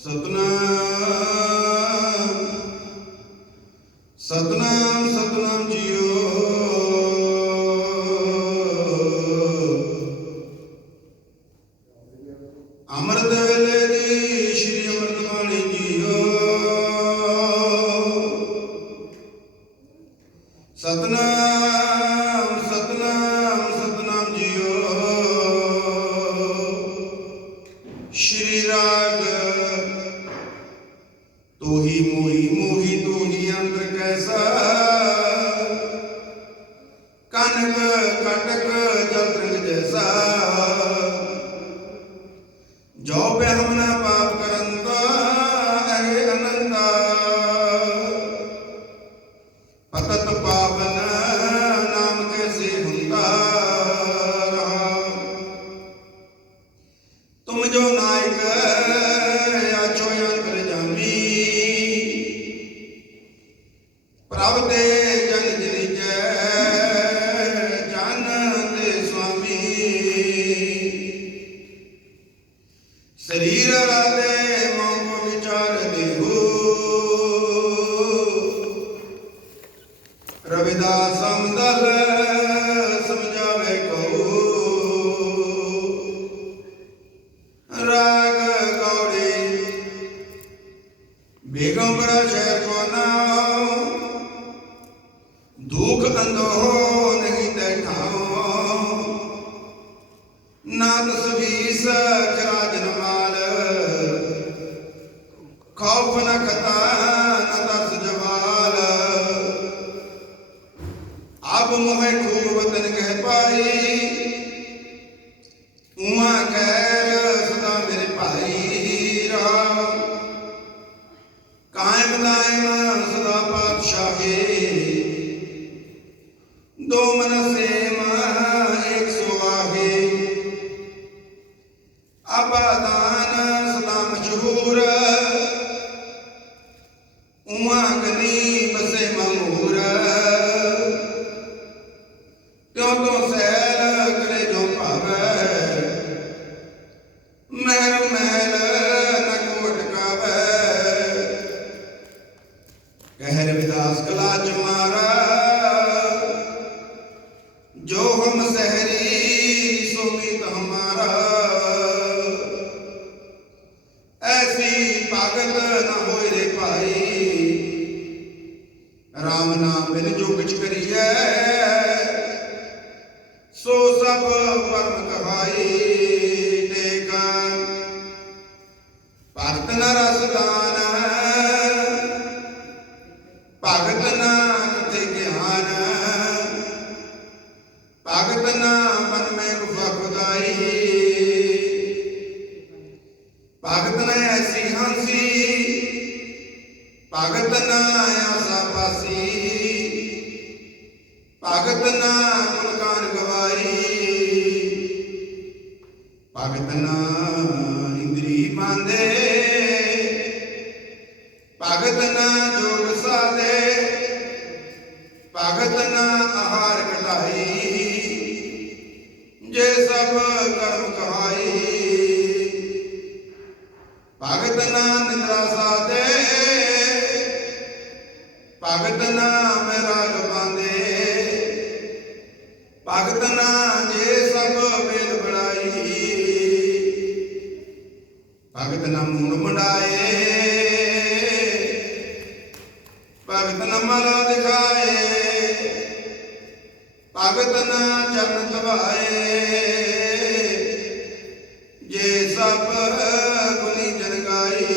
सतनाम सतनाम सतनाम जियो। अमृत वेले दी श्री अमृत बाणी जियो। सतनाम सतनाम सतनाम जियो। श्री राग तू ही मोही मोही तू ही अंतर कैसा। कनक कटक जल तरंग जैसा। जो हम ना पाप करंता है अनंता। पतत पावन नाम कैसे हुंदा रहा। तुम जो नायक आछो अंतर्जामी। प्रभ ते जन जनि जय जन ते स्वामी। शरीर राधे मों को विचार देहु। रविदास समदल समझावे कहो। राग गौड़ी बेगमपुरा शहर को नाम। दुख अंधो नहीं बैठाओ। नाथ सबीस खराज नमाल। खौफ न खता न तरस जवाल। अब मोहे खूब वतन कह पाई। उमा खैर सदा मेरे भाई रहा। कायम दायम सदा पातशाही। दो मन सेम एक सुवाहे। आबादान सदा मशहूर। उमा गनी बसे ममूर। त्यों तो सैल करे जो पावे। महल महल न कोट कावे। कह रविदास कला चमारा। जो हम सहरी सुमित हमारा। ऐसी पागत न होए रे भाई। राम नाम बिन जो कुछ करिए। सो सब परम कहाई। टेका भगत न रसदान। भगत न कथे ज्ञान। भगत न मन में गुफा खुदाई। भगत न ऐसी हंसी। भगत न आशा पासी। भगत न कुलकान गवाई। भगत न इंद्री बांधे। भगत न जोग साधे। भगत न आहार कटाई। जे सब कर्म कहाई। भगत न निद्रा साधे। भगत न मैराग बांधे। भगत न जे सब वेद बढ़ाई। भगत न मूड मंडाए। भगत न माला दिखाए। भगत न चरण दबाए। जे सब गुनी जन गाई।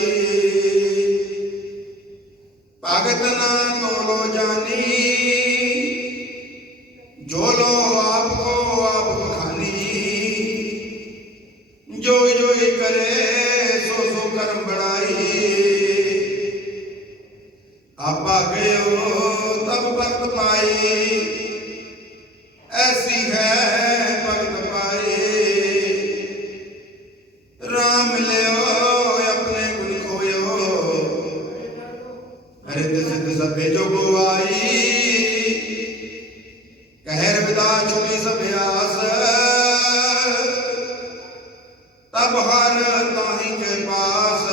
भगत न तोलो जानी। जो लो आपको आप बखानी। जोई जोई करे सो सो कर्म बढ़ाई। आपा गयो तब भक्त पाई। ऐसी है भक्त पाई। राम मिलो अपने गुण खोयो। हरित सिद्ध सभ्य जो गोवाई। कह रविदास छुपी सभ्यास। तब हर ताही के पास।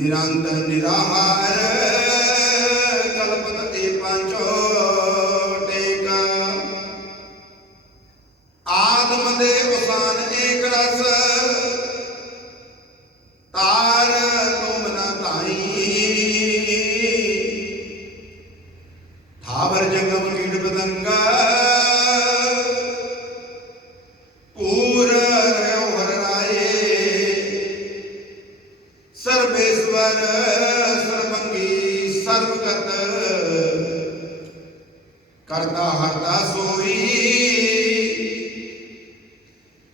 निरंतर निराहार कल्पत ए पांचो टेका आत्म दे उसान एक रस तार तुम न ताई थावर जंगम कीट पतंगा पूर रयो हर राये सर्वेश्वर सर्वंगी सर्वगत करता हरता सोई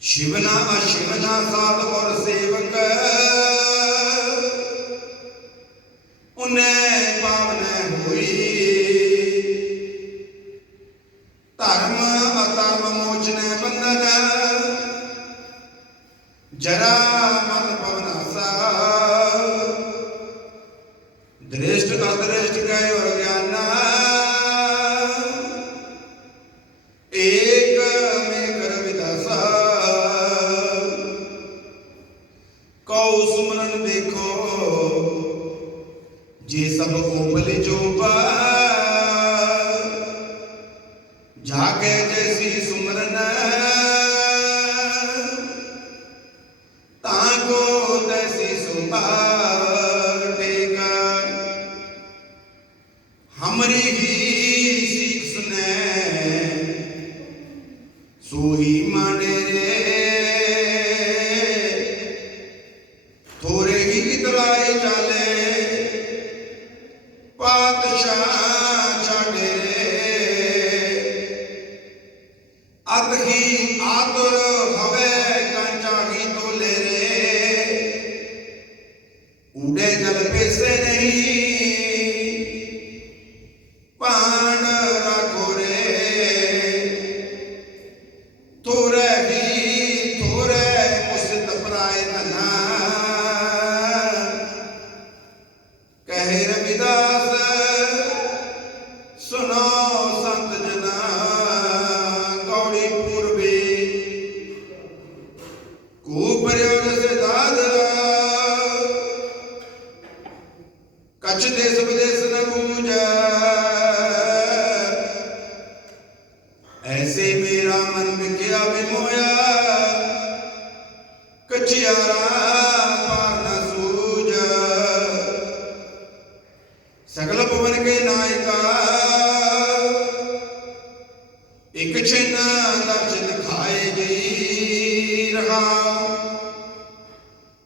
शिवना अशिवना सात और सेवक उन्हें पावन हुई धर्म अधर्म मोचने बंधन जरा मन पवनासा दृष्ट अदृष्ट गए और ज्ञाना एक में कर विदासा कौ सुमरन देखो जे सब ओपल जोबा जागे जैसी सुमरन ताको तैसी शोभा टेका हमरी ही सीख सुने सोही माने रे थोड़े ही इतराए चाले पातशाह छाड़े अत ही आतुर हवे कंचा ही तो ले रे उड़े जल पे से नहीं पान रखो रे थोड़े ही थोड़े मुझसे तपराए धना कहे रविदास सुनो संत जना गौड़ी पूर्वी कुप्रयोग से दादरा कच्छ देश विदेश न पूजा ऐसे मेरा मन में क्या विमोया कचियारा पार न सूझा सकल भवन के नायका एक छिन्न दर्शन खाएगी रहा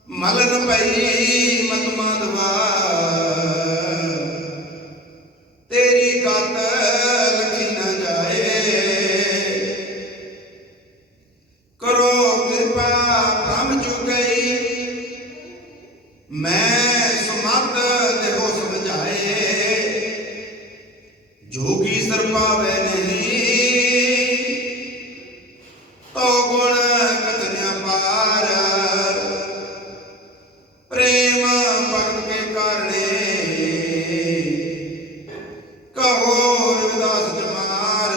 मलन पई मत माधवा तेरी गात लखी न जाए करो कृपा भ्रम चुक गई मैं सुमत देखो समझाए जोगी सर पावे नहीं तो गुण कथन्या पार प्रेम भक्त के कारणे कहो रविदास जमार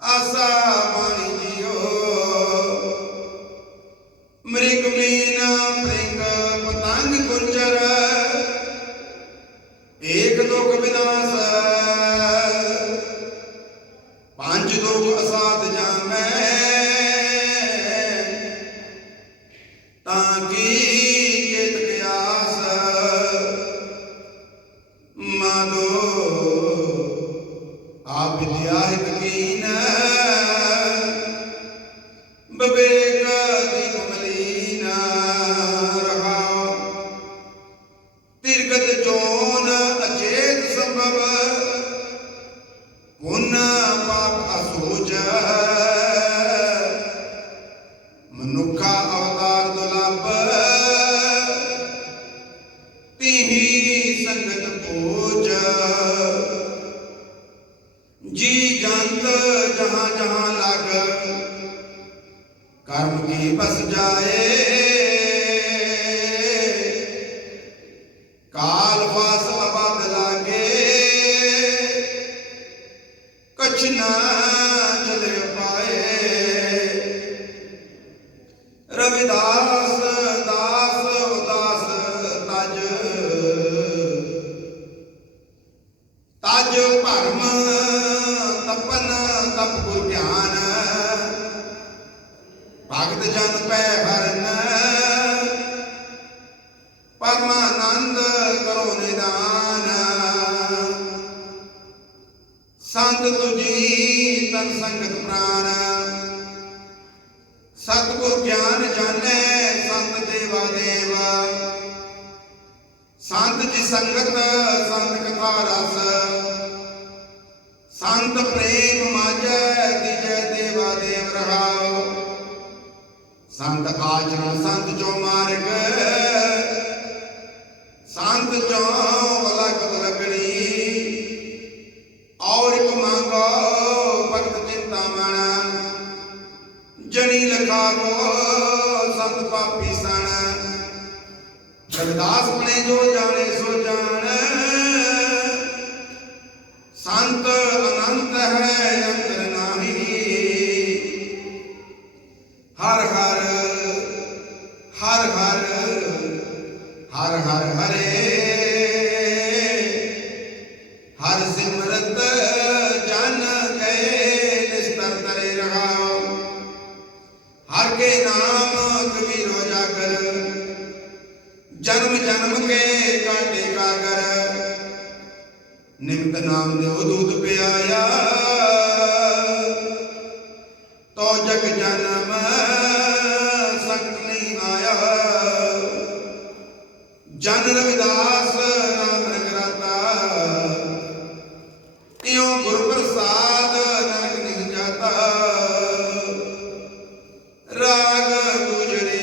आशा बाणी जियो मृग मीना मृग पतंग गुंजर एक दुख विनाश पांच दुख असाध जामे ताकि केत कयास माधो आप विद्या हित कीन विवेक दीप मलीन रहाओ तिरगत जोन अचेत संभव पुनः पाप असोच मनुखा अवतार दुर्लभ तिही संगत पोच जी जंत जहां जहां लाग कर्म की बस जाए काल फास अबाद लागे कछ ना चले पाए जन पै हरन परमानंद करो निदान। संत तुझी तन संगत प्राण सतगुर ज्ञान जाने संत देवा देव। संत जी संगत संत कथा रस संत प्रेम माजै दिजै देवा देव रहाओ। संत आचरण संत जो मार्ग संत जो अलग लगनी। और एक मांगो भक्त चिंतामण जनी लखा को संत पापी सन। रविदास ने जो जाने सो जान संत अनंत है अंतर नाही। हर हर हर हर हर हर हरे हर सिमरत जन गए निस्तर तरे रहाओ। हर के नाम कबीरो जाकर जन्म जन्म के काटे कागर। निमित नाम देव दूध पियाया तो जग जन्म संकट नहीं आया। जन रविदास नाम रगराता इयों गुरु प्रसाद नरक नहीं जाता। राग गुजरे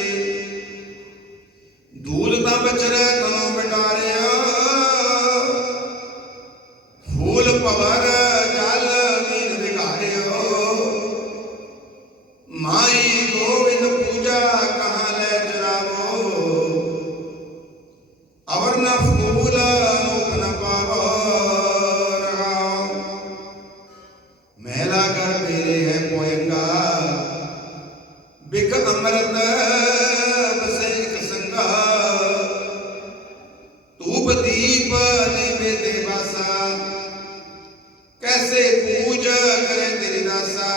दूध ता बचरे तनो बिटारिया। फूल पवर जल मीन बिगाड़ियो। माई गोविंद पूजा कहाँ ले जरावो। अवर न फूल अनूप न पावो रहाओ। मेला कर मेरे है पोयंगा बिक अमृत बसे एक संगा। धूप दीप निभे देवासा कैसे पूज करे तेरी दासा।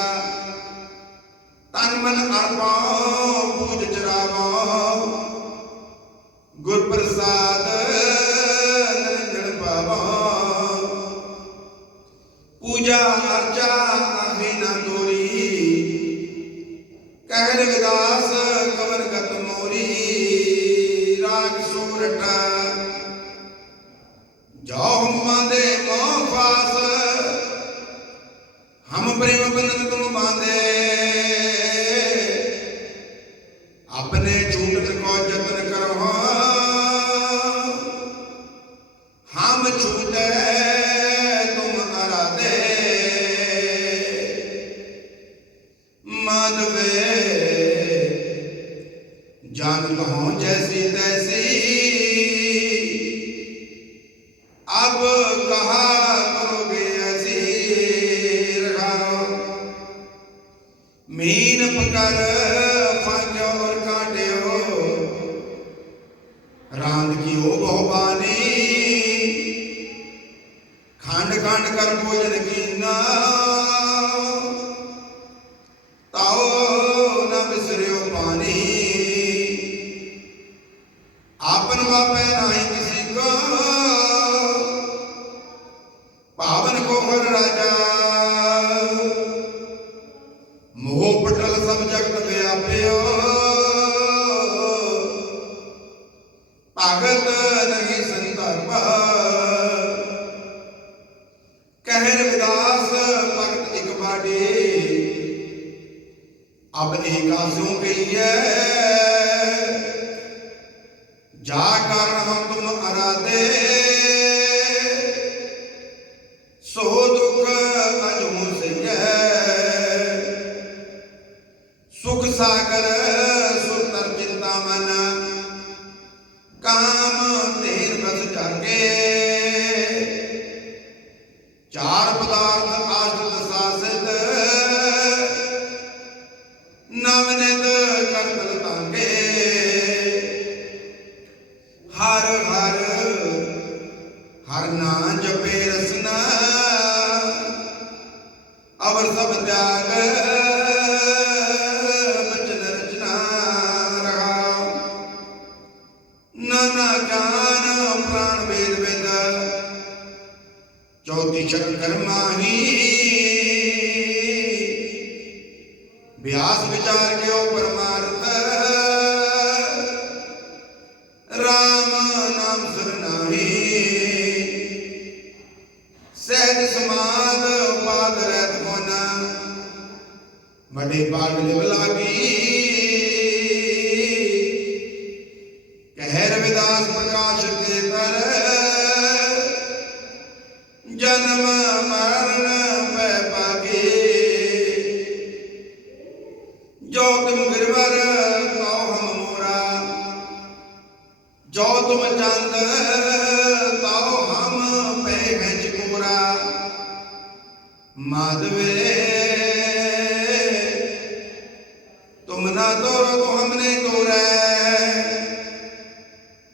तन मन अर्पाओ पूज चरावो। गुर प्रसाद निरंजन पावो। पूजा अर्चा आही न तोरी कह रविदास कवन गत मोरी। राग सोरठ जाओ हम बांधे मोह फास हम प्रेम बंधन तुम बांधे। अपने छूटन को जतन करो हम छूटे तुम आराधे। माधवे जानत हो जैसी तैसी अब कहा करोगे ऐसी। मीन पकर फांक्यो और काट्यो रांद की हो बहुबानी। खंड खंड कर भोजन कीना ताओ न बिसरियो पानी। आपन बापे नहीं किसी को पावन को हर राजा। मोह पटल सब जगत व्याप्यो पागल नहीं संदर्भ। कह रविदास भगत एक बाटे अब एक आंसू गई है। जा कारण हम तुम आराधे सो दुख अजमो से सुख सागर सुतर चिंतामन काम तेन बस जाके। चार पदार्थ आश्रित शासित नवनित करतल तांगे। हर हर हर नाम जपे रसना अवर सब त्याग बचन रचना। शंकर माही व्यास विचार के परमार्थ राम नाम सुरनाही सहज समाध पाद रहत होना बड़े बाग लिव लागी कहर विदास प्रकाश दे कर जन्म मरण पै पागे जो तुम गिरवर तो हम मोरा जो तुम चंद तो हम पे हैं चकोरा माधवे तुम ना तोरो तो हमने तोरा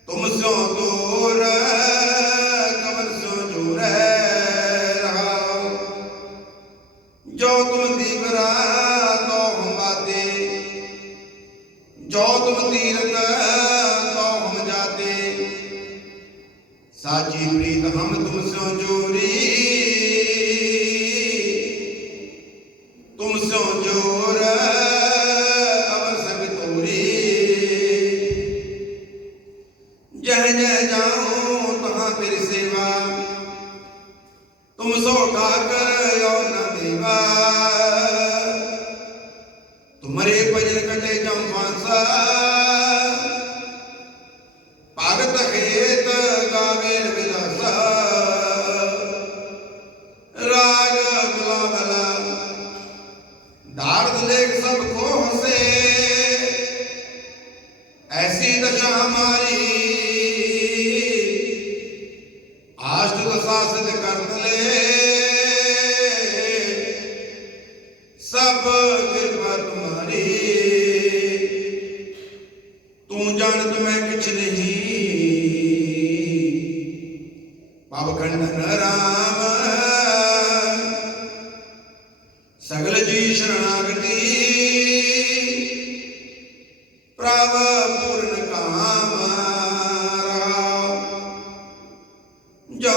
तुम सो तोर कमर सो जोर रहा जो तुम दीवरा तो हम बाते जो तुम तीरथ तो हम जाते साची प्रीत हम तुम सो जोरी तुम सो जोर जह जह जाऊं तहाँ तेरी सेवा तुम सो ठाकर और न देवा तुम्हारे भजन कटे जम फांसा पागत खेत गावेल विलासा राग बला बला दार्द लेख सब को हंसे ऐसी दशा हमारी आज तो शासित कर ले सब कृपा तुम्हारी तू जान तुम्हें कुछ नहीं पाप खंडन राम सगल जी शरणागति प्रभ पूर्ण काम जो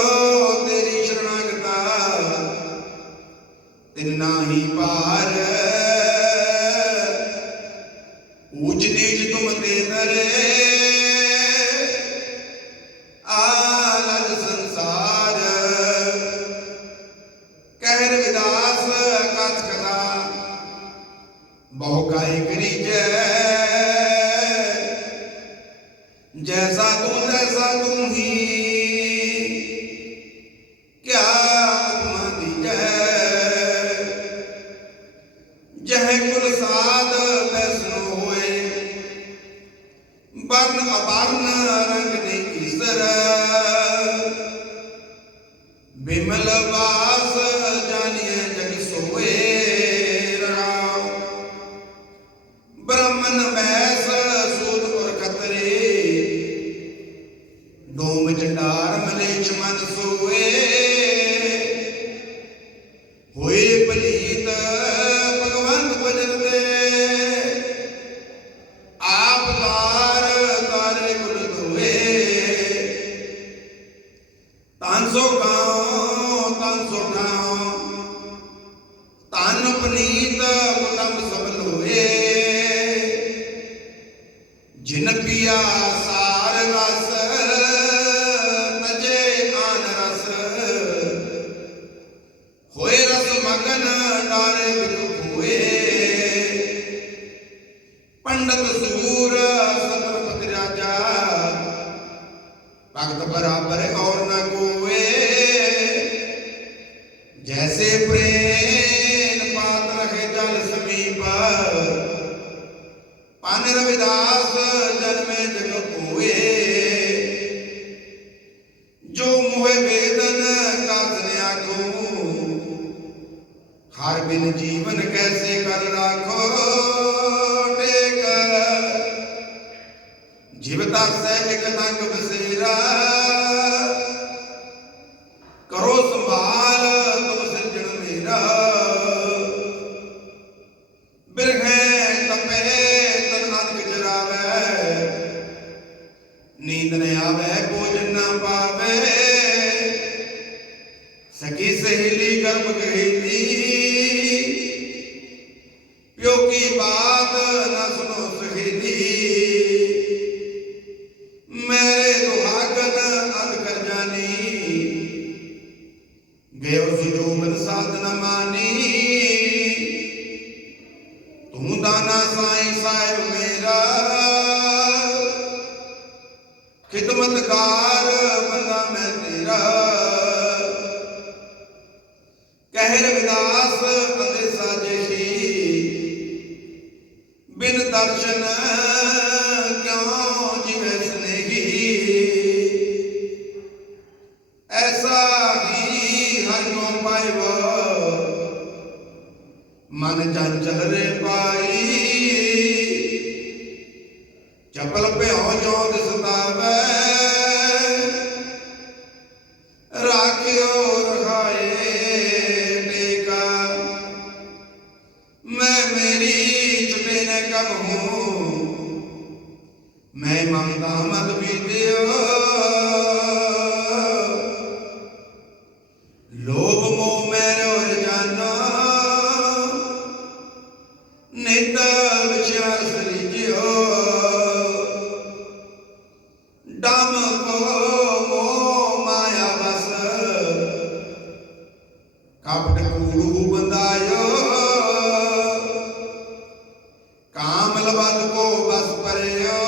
तेरी शरणागता तिन्ना ही पार ऊंच नीच तुम दे दरे आलज संसार कहर विदास कथ कथा बहुकाई करी जैसा तू तैसा तू ही क्या उपमा दीजै जह कुल साध वैष्णो होए वर्ण अवर्ण रंग ने ईसर विमल वास जानिए जग सोए राव ब्राह्मण वैस सूद और खतरे डोम चंडार मलेच्छ मन सोए होए पलीत भगवंत भजन दे आप तार तारे कुल धोए तान सो गाँव तान पनीत कुटुंब सब लोए जिन पिया सार रस तजे आन रस होए रस मगन डारे बिक हुए पंडित सूर सतरपति राजा भक्त बराबर और न कोए जैसे प्रेम पात रखे जल समीप पान रविदास जन्मे जग कोए जो मोहे वेदन कासने आखो हर बिन जीवन कैसे कर राखो टेक जीवता से एक नंग बसेरा करो संभाल तुम सज्जन मेरा बिरहे तपे तन अनक जरावे नींद न आवे भोजन न पावे सखी सही जो की बात न सुनो सहेली, मेरे दुहागन अद कर जानी, गयो सुजोबन साध न मानी। तू दाना साईं साहिब मेरा, खिदमतकार बंदा मैं तेरा। कहर विदास अंधे साजे ही, बिन दर्शन क्यों जीवे स्नेही। ऐसा ही हर क्यों पाइबो, मन चंचल रे पाई। चपल पे हो जो दिसतावे, राखियो रखाए टेका। मैं मेरी छुटे न कब हूँ, मैं ममता मत बीतियो। लोभ मोह मेरे और जानो, नित विचार सरीजियो। डम को मोह माया बस, कपट कूड़ू बंधायो। काम लबद को बस परयो,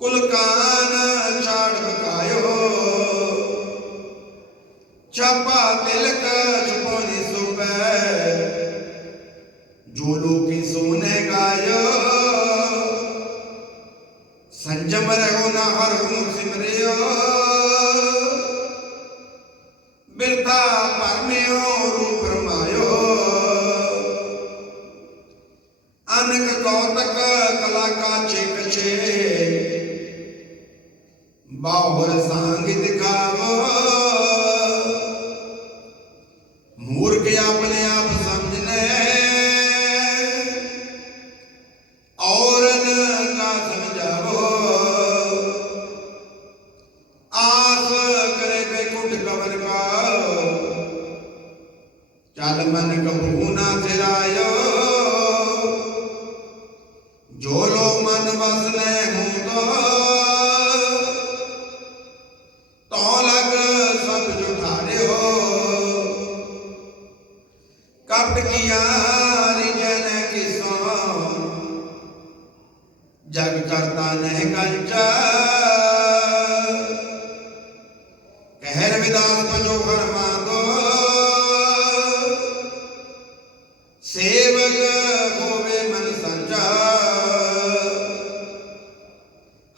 कुल कान छाड़ बकायो। छपा तिलक छुपोनी सुपै, जोलो की सोने गायो। संजम रहो ना हर हूँ सिमरियो, बिरथा परमियो रूप रमायो। अनक कौतक कला का कछे, बाहुर सांग दिखावो। मूर्ख अपने आप समझने, औरन का समझावो। आस करे बैकुंठ कवन का, चल मन कबू ना फिरायो। जो लो मन बसने हूँ तो लग सब जुठारे हो। कपट किया रिजन किसान, जग करता नहीं कंचा। कहर विदास बजो हर मांगो, सेवक होवे मन संचा।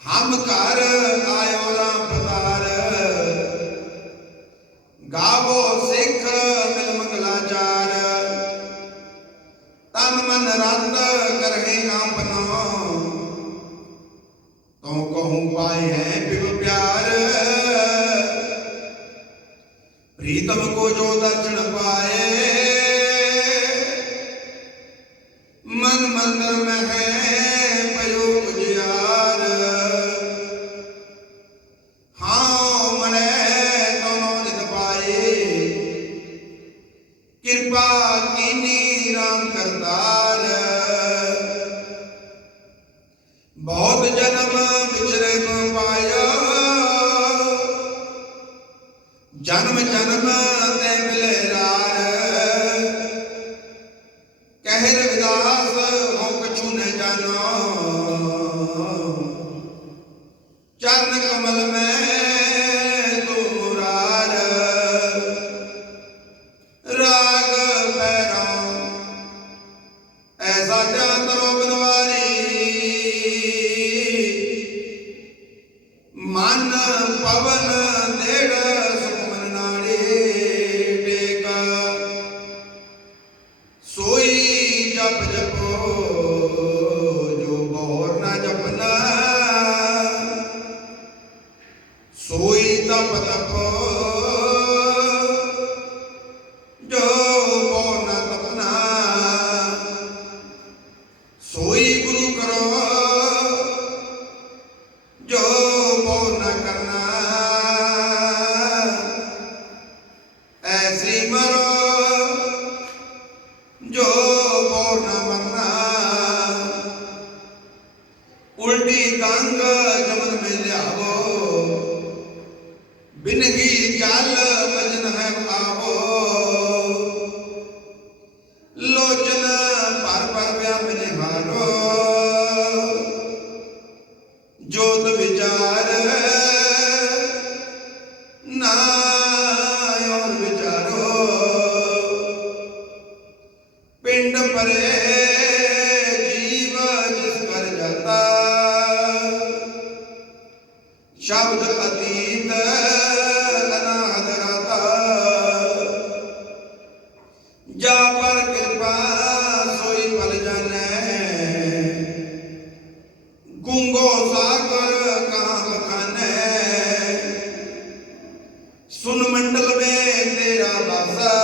हम कर आयो राम पधार, गावो सिख मिल मंगलाचार। तन मन रत करहे आपनो, तो कहूँ पाए हैं पिब प्यार। प्रीतम को जो दर्शन पाए, मन मंदिर में है पयो उजियार। हाँ मने दोनों नित पाए, कृपा कीनी राम करतार। बहुत जन्म बिछड़े को पायो, जन्म जन्म ते मिले रार। कहर विदास हो कछु न जानो, चरण कमल में तू मुरार। राग पैरों ऐसा ध्यान करो बनवारी, लोचन पर पर व्याप निहारो जोत विचार ना और विचारो पिंड परे जीव जिस कर जाता शब्द अतीत अनाहत राता जा पर कृपा सोई फल जाने गुंगो सागर कहाँ बखाने सुन मंडल में तेरा दासा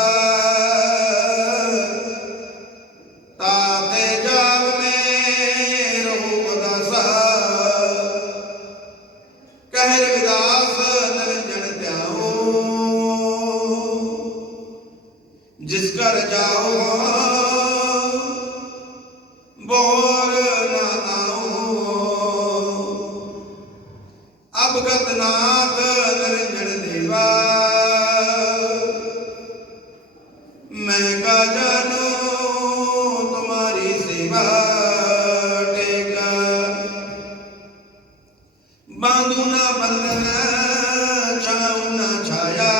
ताते जाग में रहू उदासा कहर विदास निरंजन त्याओ जिस कर जाओ बोर ना आओ अवगत नाथ निरंजन देवा मैं का जानू तुम्हारी सेवा टेका बांधू ना बंधन छाऊ ना छाया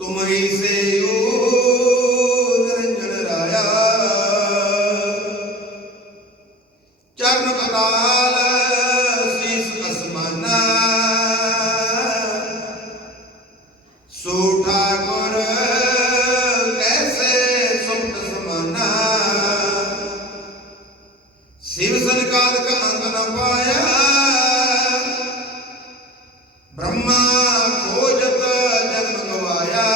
तुम ही से निरंजन राया चरण कटाल शीस असमाना सो ठाकुर कैसे सुप्त समाना शिव सनकाद का अंत न पाया ब्रह्मा खोजत जन्म गवाया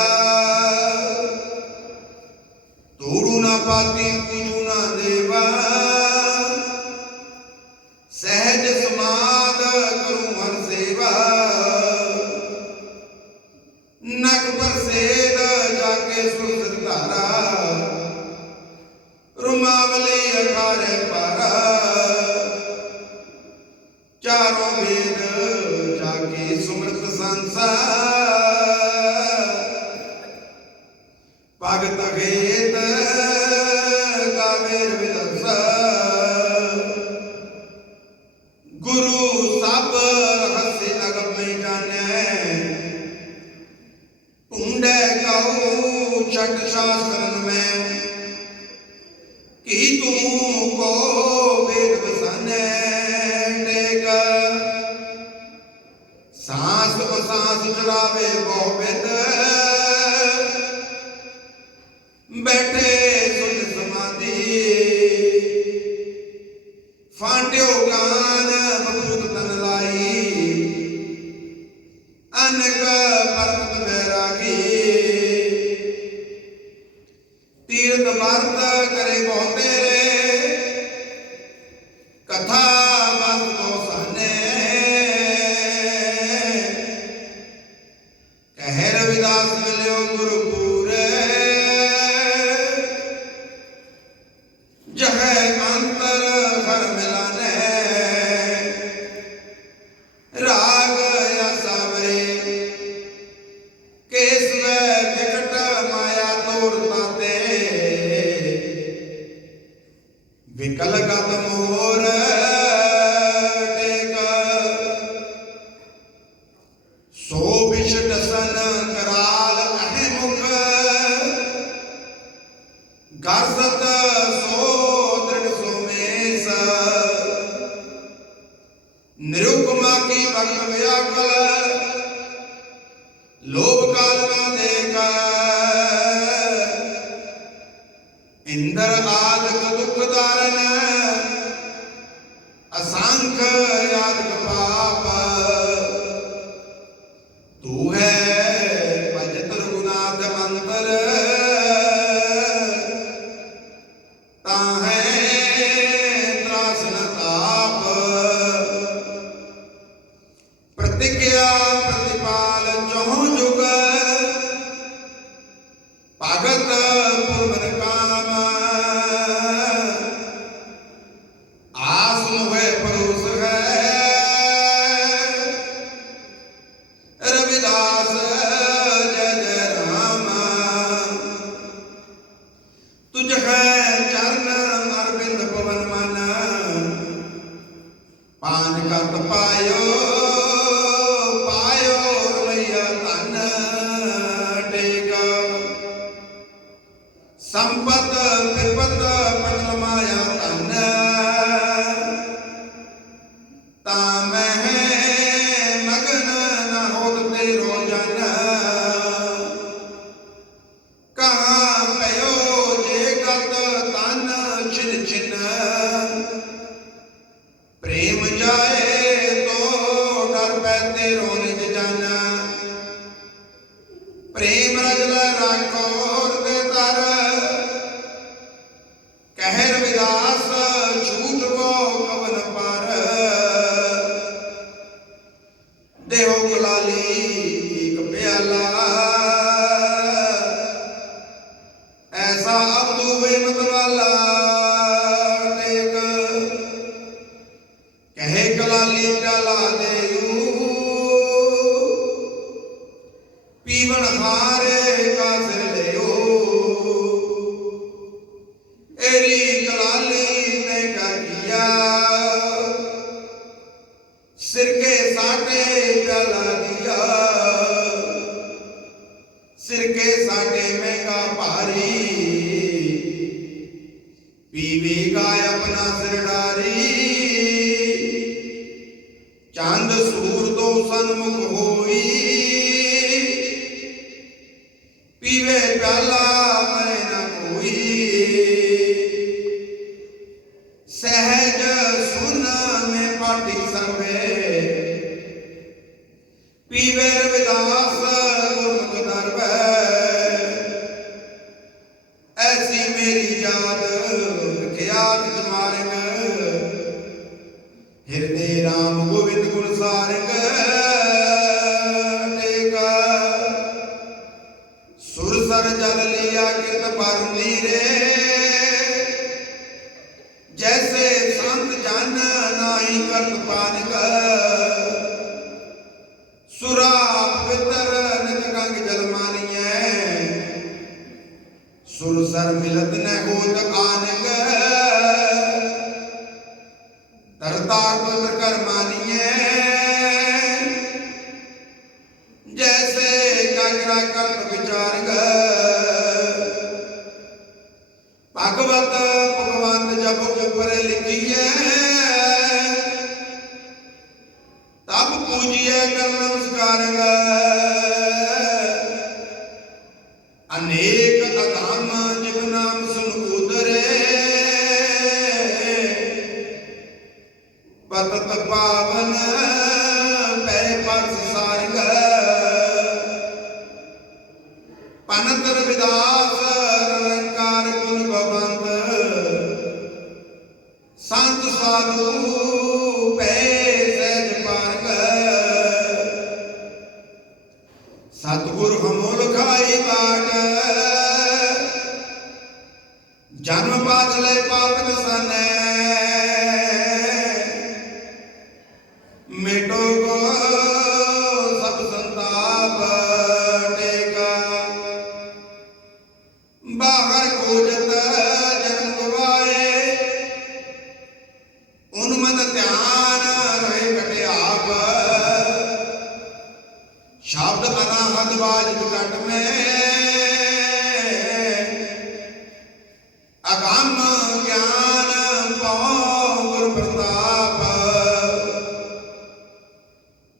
तोड़ू ना पाती पूजू ना देवा सहज समाद करूं हर सेवा नक पर सेद जाके सुरत धारा रुमावली अखारे पारा चारों वेद जाके सुमृत संसार भगत खेत कावेर विदसा गुरु सब रहस्य अगम में जाने ढूंढे कहूँ छठ शास्त्र में कि तुमको वेद बसाने टेका सांस को सांस चलावे बहुविद बैठे सुन समाधि फाट्यो कान बपूत तन लाई अनक पर्वत बैरागी तीर्थ व्रत करे बहुत तेरे कथा वास्तव सहने कहर विदास मिलो गुरु पूरे जह अंतर घर मिलाने राग या सावरे केसव विकट माया तोड़ता ते विकल गत मोर टेका सो विष दसन कराल अहमुख गासत सो दृढ़ सोमेश निरुपमा की भक्त व्याकुल लोभ काल ना देखा इंद्र आदक दुख दारण असंख यादक पाप तू है भजत रघुनाथ मंत्र ताहे त्रास न ताप प्रतिज्ञा प्रतिपाल चौं जुग भगत पुरमन काम संपत विपत पटल माया धन तामह मगन न होत तेरो जन कहाँ पयो जे गत तन छिन छिन प्रेम जाए तो डर पै तेरो निज जन प्रेम रजल राखो दे तर कहर विदास छूट वो कवन पर देहो गुलाली एक प्याला ऐसा अब तू वे मतवाला टेक कहे गुलाली प्याला देयू पीवन हारे का सिर लेयो एरी कलाली ने का किया सिर के साटे प्याला दिया सिर के साटे में का भारी पीवे का अपना सिर डारी चांद सूर दो सन्मुख होई पीवे प्याला मरे न कोई सहज सुन में पाटी सर्वे पीवे रविदास गुरमुख दरवे ऐसी मेरी याद ख्यात मार्ग हृदय राम गोविंद गुण सारग सुरसर जल लिया कृत पर नीरे जैसे संत जन नाही करत पानिक सुरा पवित्र नित गंग जल मानिए सुरसर मिलत न होत आनक तरतार पवित्र कर मानिए जैसे कागरा कल्प विचार भागवत भगवंत जब ऊपर लिखिए तब पूजिए कर नमस्कार अनेक अधाम जिब नाम सुन उदरे पतत पावन पै पथ सारग पनतर विदास रंकार कुल भवंत संत साधु पै सहज पारग सतगुर हमोल खाई बाट जन्म पाचले पाप सने मिटो गो सब संताप टेका बाहर खोजत जन्म गवाए उन्मत ध्यान रहे कटे आप शब्द अनाहत बाजित कट में अगम ज्ञान पाओ गुर प्रताप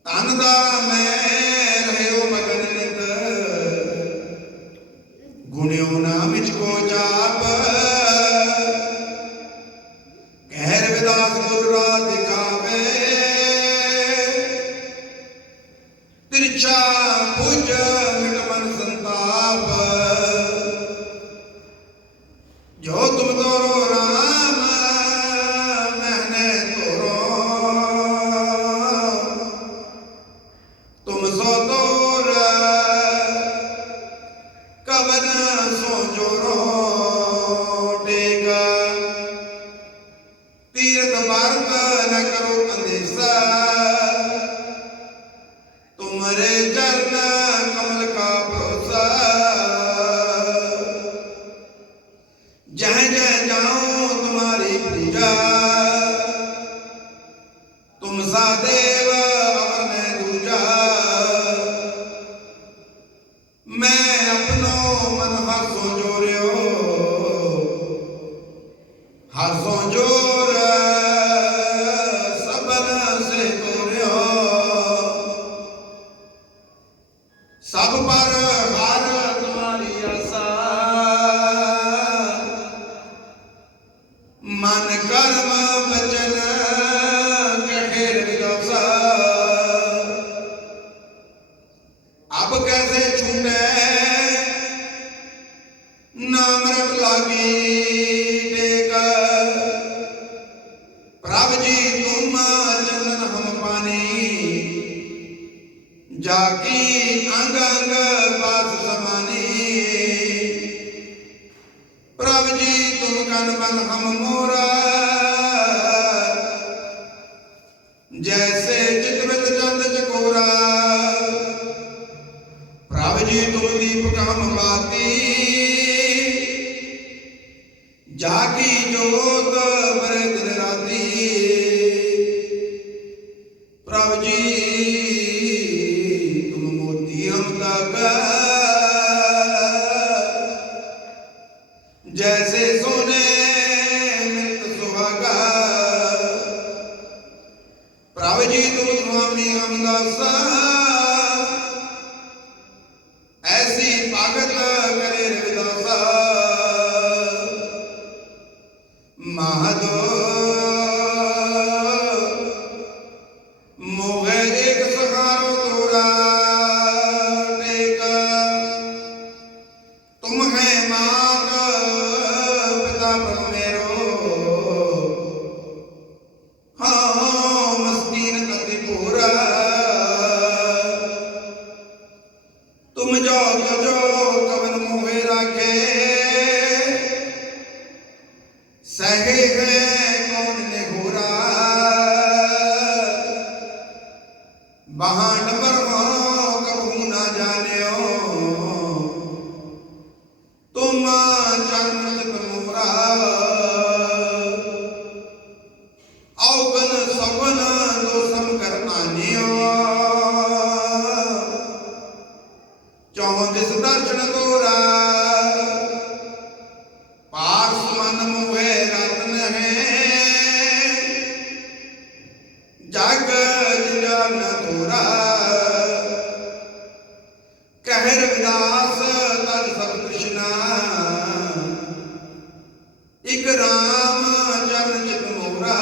तनदारा में रहे मगन नित गुणियों नाम को जाप कहर विदास गुरुरा दिखावे तिरछा भुज मिट मन संताप जो तुम तोरो राम मैंने तोरो तुम सो तोर कवन सो जोरो टेका तीर्थ भारत न करो अंदेशा तुमरे चरण कमल का भरोसा जहाँ जहाँ जाऊं तुम्हारी पूजा तुम सा देव अपने दूजा मैं अपनो मन हर सो जोरियो डांट लागी टेक। प्रभु जी तुम चंदन हम पानी, जाकी अंग अंग बात समानी। प्रभु जी तुम कन बन हम मोरा, जैसे चितवित चंद चकोरा। प्रभु जी तुम दीपक हम बाती, जाकी जोत बरे दिन राती। प्रभु जी तुम मोती हम ताका, जैसे सोने मृत सुहागा। प्रभु जी तुम स्वामी हम दासा, ऐसी पागत करे रविदासा। महादो मोहे एक सहारो तोरा टेक। तुम है मात पिता प्रभु मेरो, हाँ मस्कीन कति पूरा। तुम जो कवन मोहे राखे, सहे है कौन ने घोरा। बहान पर हो कबू ना जाने, तुम चरण मोरा। औगन सवन दो सम कर आनियो, चौदिस दर्शन तोरा। पास मन मुहे रत्न है, जग जन तोरा। कह रविदास तज सब कृष्णा, इक राम जन चित मोरा।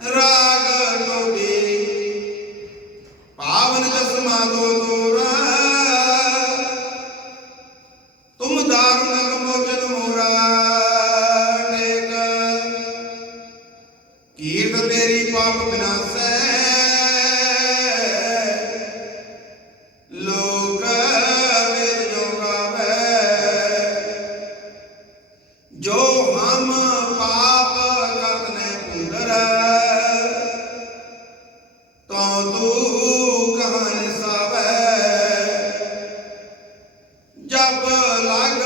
राग टोटी पावन चश्मा दो तोरा, तुम दारुण मोचन मोरा टेक। कीर्त तेरी पाप विनाशै, लोक वेद जो गावे। जो हम पाप करत ने पुदर, तो तू कहाँ निसावे। जब लाग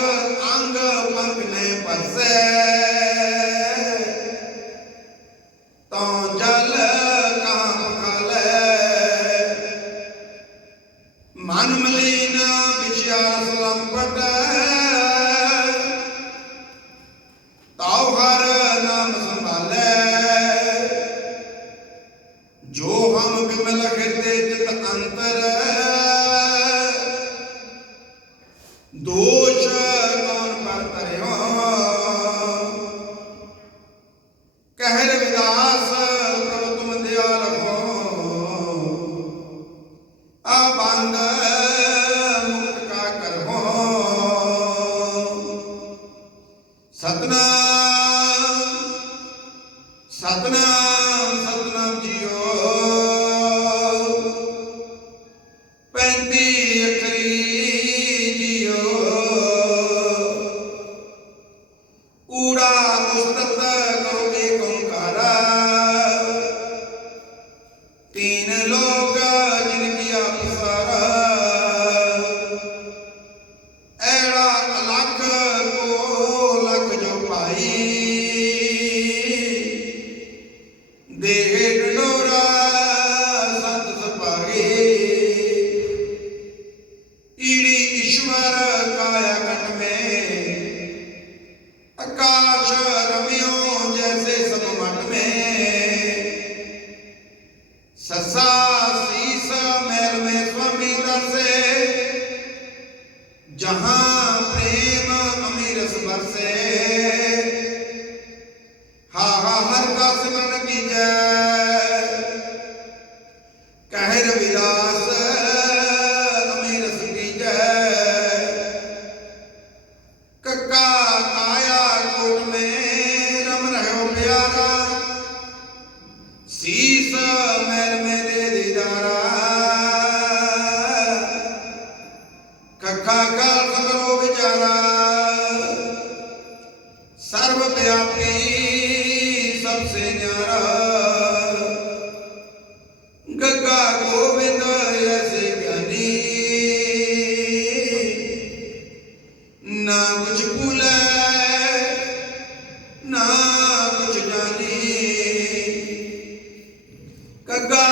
अंग पंख ने परसे, तो जल कहाँ पखाले। मन मलिन विचार सलंपट, ताऊ हर नाम संभाले। जो हम विमल हृदय चित अंतर, दोष कौन पर तरियो। कह रविदास प्रभु तुम दयाल हो, अबंद मुक्त का करहो। सतनाम सतनाम सतनाम जियो, 35 अखरी जियो। ऊड़ा उस्तत करो एक ओंकारा, तीन लोग जिनकी आप सारा। ऐड़ा अलख को लख जो पाई, देह डोरा संत सपाही। ईड़ी ईश्वर काया घट में, आकाश रवियों जैसे सब मठ में। ससा शीस मैल में स्वामी दर्शे, जहां प्रेम अमीरस बरसे। हा हा हर का सिमरन की जय, कह रविदास अमीरस की जय। दयाल करो विचारा सर्वव्यापी सबसे न्यारा गग्गा गोविंद ऐसे ज्ञानी ना कुछ भूले ना कुछ जानी गग्गा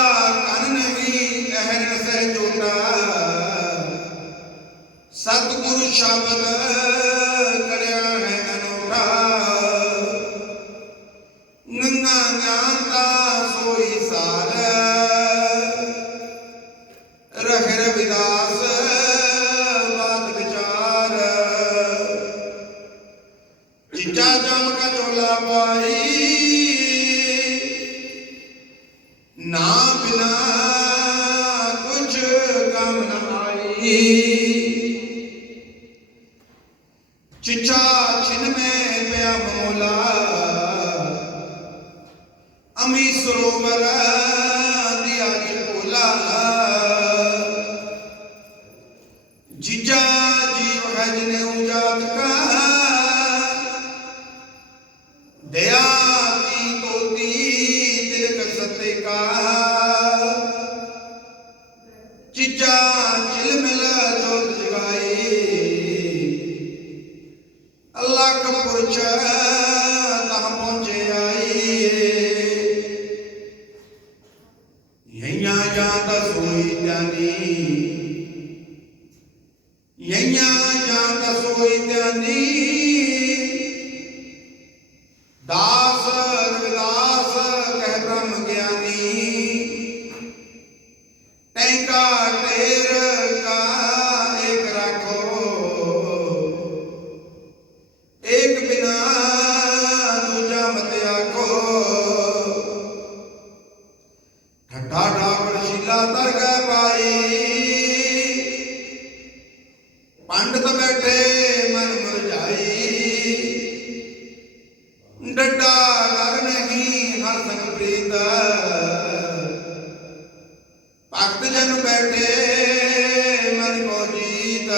कन नहीं अहर सह जोटा सतगुरु शब्द करया है अनोखा गंगा ज्ञानता सोई सार रख रविदास बात विचार चिचा जम का चोला पाई ना बिना कुछ काम न आई चिचा छिन में पया मोला अमी सरोवर दिया चिकोला जिजा जीव है जिन्हें उजात का दया की तोती तिलक सत्य का चिचा चिल मिला जोत जगाई अल्लाह का पुरच तहाँ पहुंचे आई यहिया जाता सोई त्यानी यहिया जाता सोई त्यानी दास रविदास कह ब्रह्म ज्ञानी टैंका टेर का एक रखो एक बिना दूजा मत आखो ठट्ठा ठाकुर शीला तर गए पाई पंडित बैठे मन मुरझाई डड्डा घर नहीं हर संग प्रीत भक्त जन बैठे मन को जीत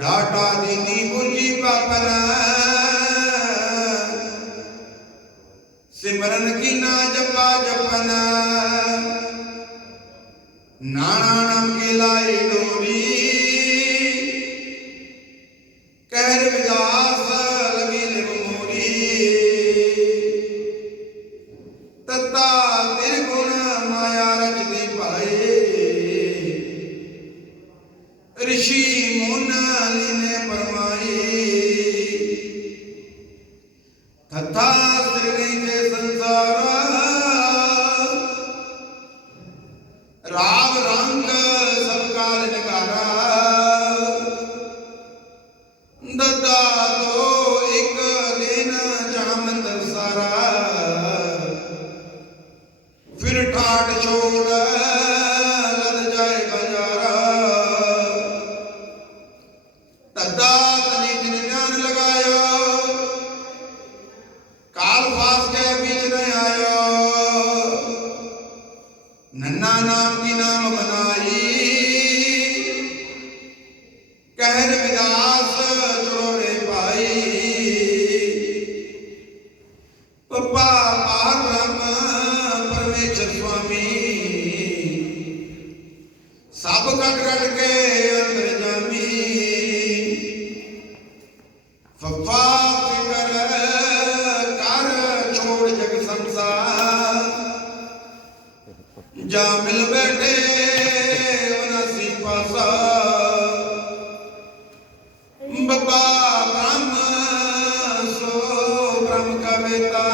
डाटा दीनी बुझी पापना सिमरन की ना जपा जपना नाना नाम के लाई डोरी कहर विदास लगी लिव मोरी तत्ता त्रिगुण माया रच दी पाए ऋषि मुनि ने फरमाई तथा त्रिने संसार राव रंग सब काल निकारा ददा तो एक दिन जहां मंदिर सारा फिर ठाट छोड़ लद जाए बजारा तदा तनी दिन ध्यान लगायो काल फास के बीच नहीं आयो नन्ना नाम की नाम बनाई कहर विदास चोरे पाई पप्पा पार ब्रह्म परमेश्वर स्वामी सब कट कट के अंदर जामी फप्पा फिकर कर छोड़ जग संसार जा मिल बैठे वनासी पासा बब्बा ब्रह्म सो ब्रह्म का बेटा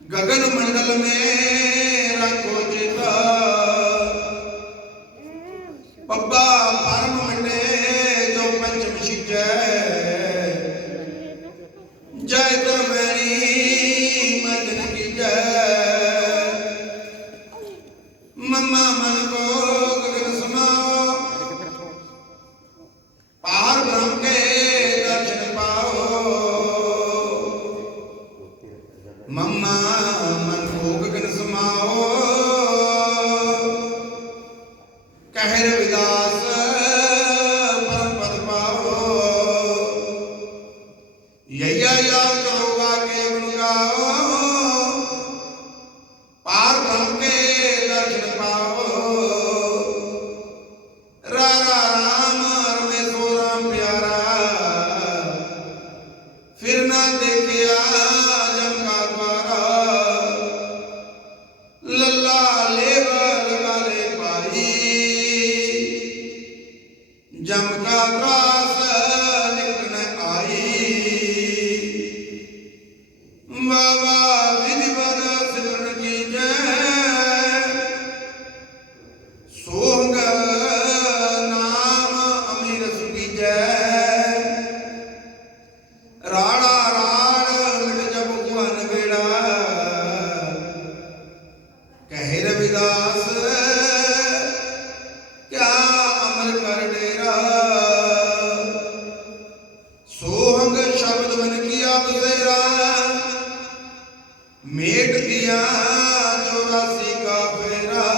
गगन मंडल में रखो जेता बब्बा परम मंडे जो पंचम जय जय तो मेरी मदन की जय मम्मा मन को गगन समाओ पार ब्रह्म के दर्शन पाओ मम्मा मन को गगन समाओ ਕਹਿ ਰਵਿਦਾਸ ਪਰਮ ਪਦ ਪਾਓ। ਯਈਆ ਯਾਦ ਕਰੋ ਆਗੇ ਗੁਣ ਗਾਓ। पार ब्रह्म के दर्शन पाओ। रारा राम रमेशो राम प्यारा। फिर ना देखिया जम का द्वारा। लल्ला लेव लगा ले पाई। जम का त्रास निकट न आई। बाबा विधिवत सिमरन की सोहंग नाम अमीर सुखीजै। राड़ा राड़ मिट जब भुवन बेड़ा। कहे रविदास क्या अमर कर डेरा। सोहंग शब्द मन किया बसेरा। मेट दिया 84 का फेरा।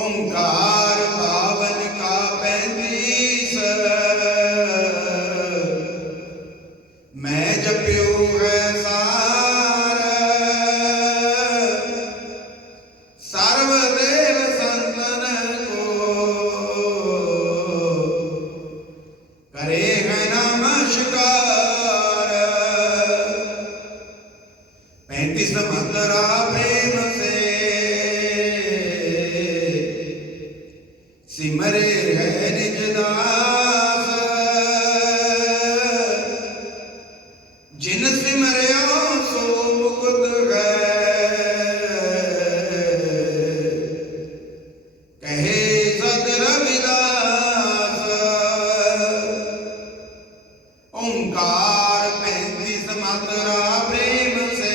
ओंकार पावन का 35 मैं जप्यो है सार। सर्वदेव संतन को करे है नमस्कार। 35 मंत्रा प्रेम से सिमरे है निज दास। जिन सिमरयो सो मुकुत है। कहे सत रविदास। ओंकार 35 मात्रा प्रेम से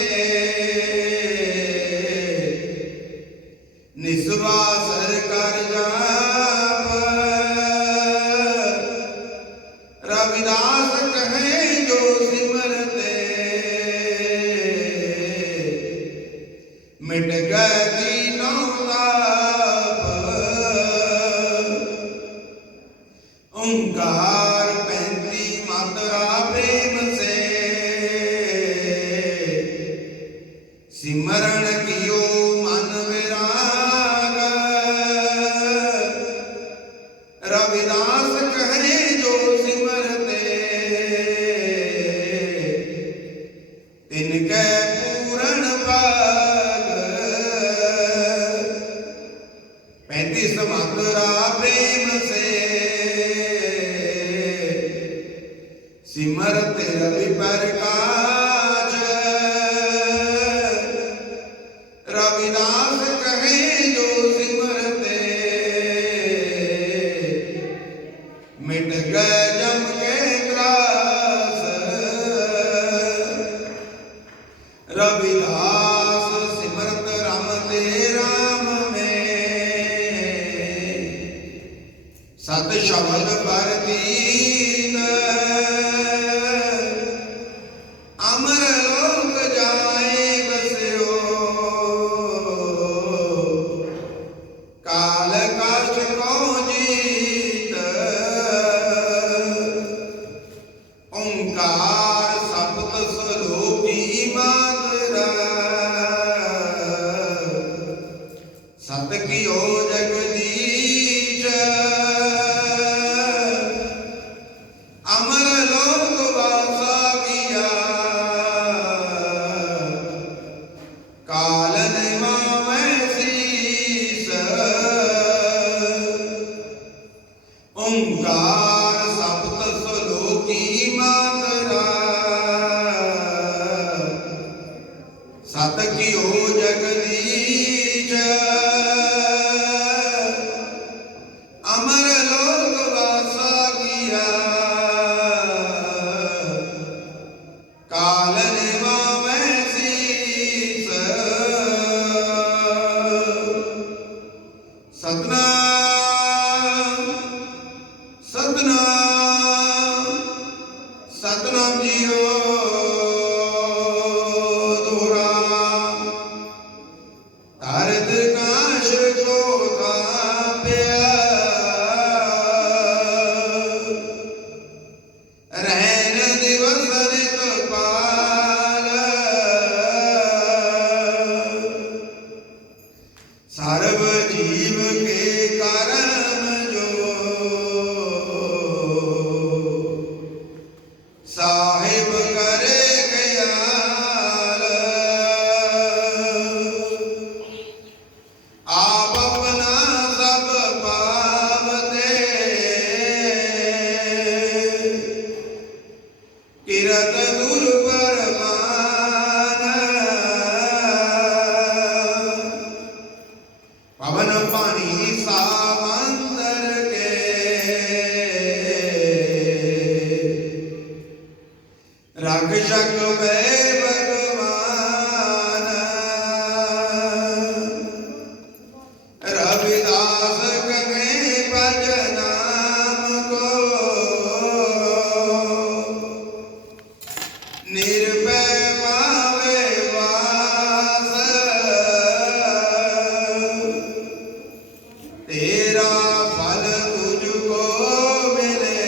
निस्वासर कर जाप। रविदास कहे जो सिमरते मिट गए तीनों ताप। ओंकार 35 मात्रा प्रेम से सिमरण कियो मन विराग। रविदास कहे जो सिमरते तिनके पूर्ण भाग। 35 मात्रा प्रेम से सिमरते रवि प्रकाश। रविदास कहे जो सिमरते मिट गए जम के ग्रास। रविदास सिमरत रमते राम में। सत शब्द पर दीन अमर लोक जाए बस्यो। काल कष्ट को जीत। ओंकार सप्त स्वरूपी मात्रा। सत कियो जगदीश। अमर लोक वासा किया। काल निमावै शीस। ओंकार सप्त स्वरूपी मात्रा। सत कियो जगदीश। सहज काश को थाप्या रहन दिवस नित पाल सर्व जीव के करम जो साहिब करे ख्याल आप अपना सब पावते किरत दूर परमान पवन पानी सामंदर के रक्षक वे भगवान रविदास कहे भज नाम को निर्भय पावे वास तेरा फल तुझको मिले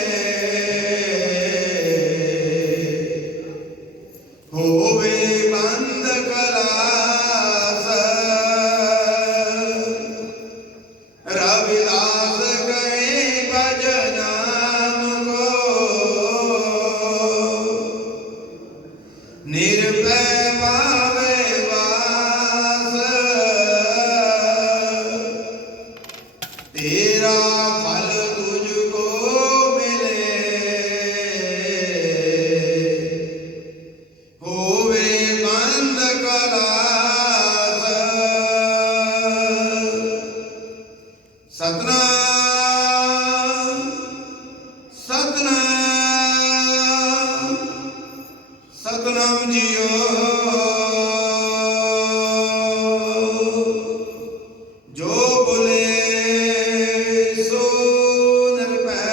होवे बंद कलास रविदास कहे भज नाम को निर्भय पावे वास तेरा फल तुझको मिले होवे बंद कलास सतनाम सतनाम सतनाम जियो जो बोले सो निर्भय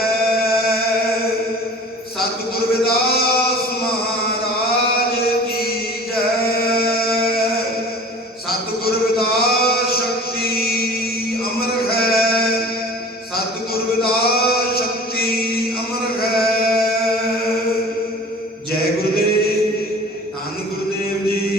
सतगुरु रविदास महाराज की जय सतगुरु रविदास शक्ति अमर है सतगुरु रविदास शक्ति अमर है जय गुरुदेव धन गुरुदेव जी।